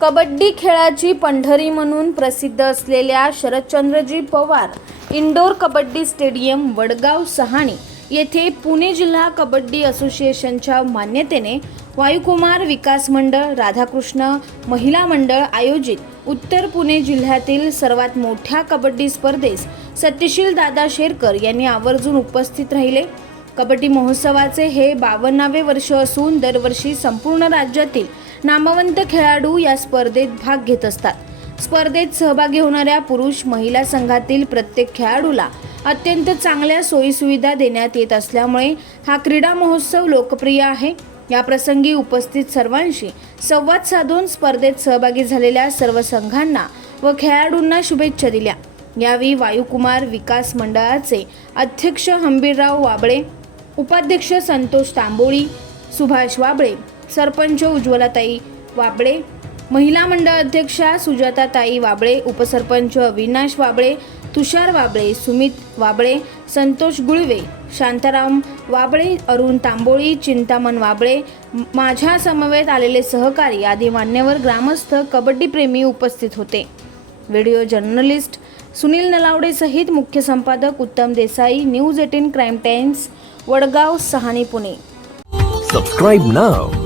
कबड्डी खेळाची पंढरी म्हणून प्रसिद्ध असलेल्या शरदचंद्रजी पवार इंडोर कबड्डी स्टेडियम वडगाव सहाणी येथे पुणे जिल्हा कबड्डी असोसिएशनच्या मान्यतेने वायुकुमार विकास मंडळ राधाकृष्ण महिला मंडळ आयोजित उत्तर पुणे जिल्ह्यातील सर्वात मोठ्या कबड्डी स्पर्धेस सत्यशील दादा शेरकर यांनी आवर्जून उपस्थित राहिले. कबड्डी महोत्सवाचे हे बावन्नावे वर्ष असून दरवर्षी संपूर्ण राज्यातील नामवंत खेळाडू या स्पर्धेत भाग घेत असतात. स्पर्धेत सहभागी होणाऱ्या पुरुष महिला संघातील प्रत्येक खेळाडूला अत्यंत चांगल्या सोयीसुविधा देण्यात येत असल्यामुळे हा क्रीडा महोत्सव लोकप्रिय आहे. या प्रसंगी उपस्थित सर्वांशी संवाद साधून स्पर्धेत सहभागी झालेल्या सर्व संघांना व खेळाडूंना शुभेच्छा दिल्या. यावेळी वायुकुमार विकास मंडळाचे अध्यक्ष हंबीरराव वाबळे उपाध्यक्ष संतोष तांबोळी सुभाष वाबळे सरपंच उज्ज्वलाताई वाबळे महिला मंडळ अध्यक्षा सुजाताताई वाबळे उपसरपंच अविनाश वाबळे तुषार वाबळे सुमित वाबळे संतोष गुळवे शांताराम वाबळे अरुण तांबोळी चिंतामण वाबळे माझ्या समवेत आलेले सहकारी आदी मान्यवर ग्रामस्थ कबड्डीप्रेमी उपस्थित होते. व्हिडिओ जर्नलिस्ट सुनील नलावडे सहित मुख्य संपादक Uttam Desai news eighteen crime times Vadgaon Sahani Pune. Subscribe नाव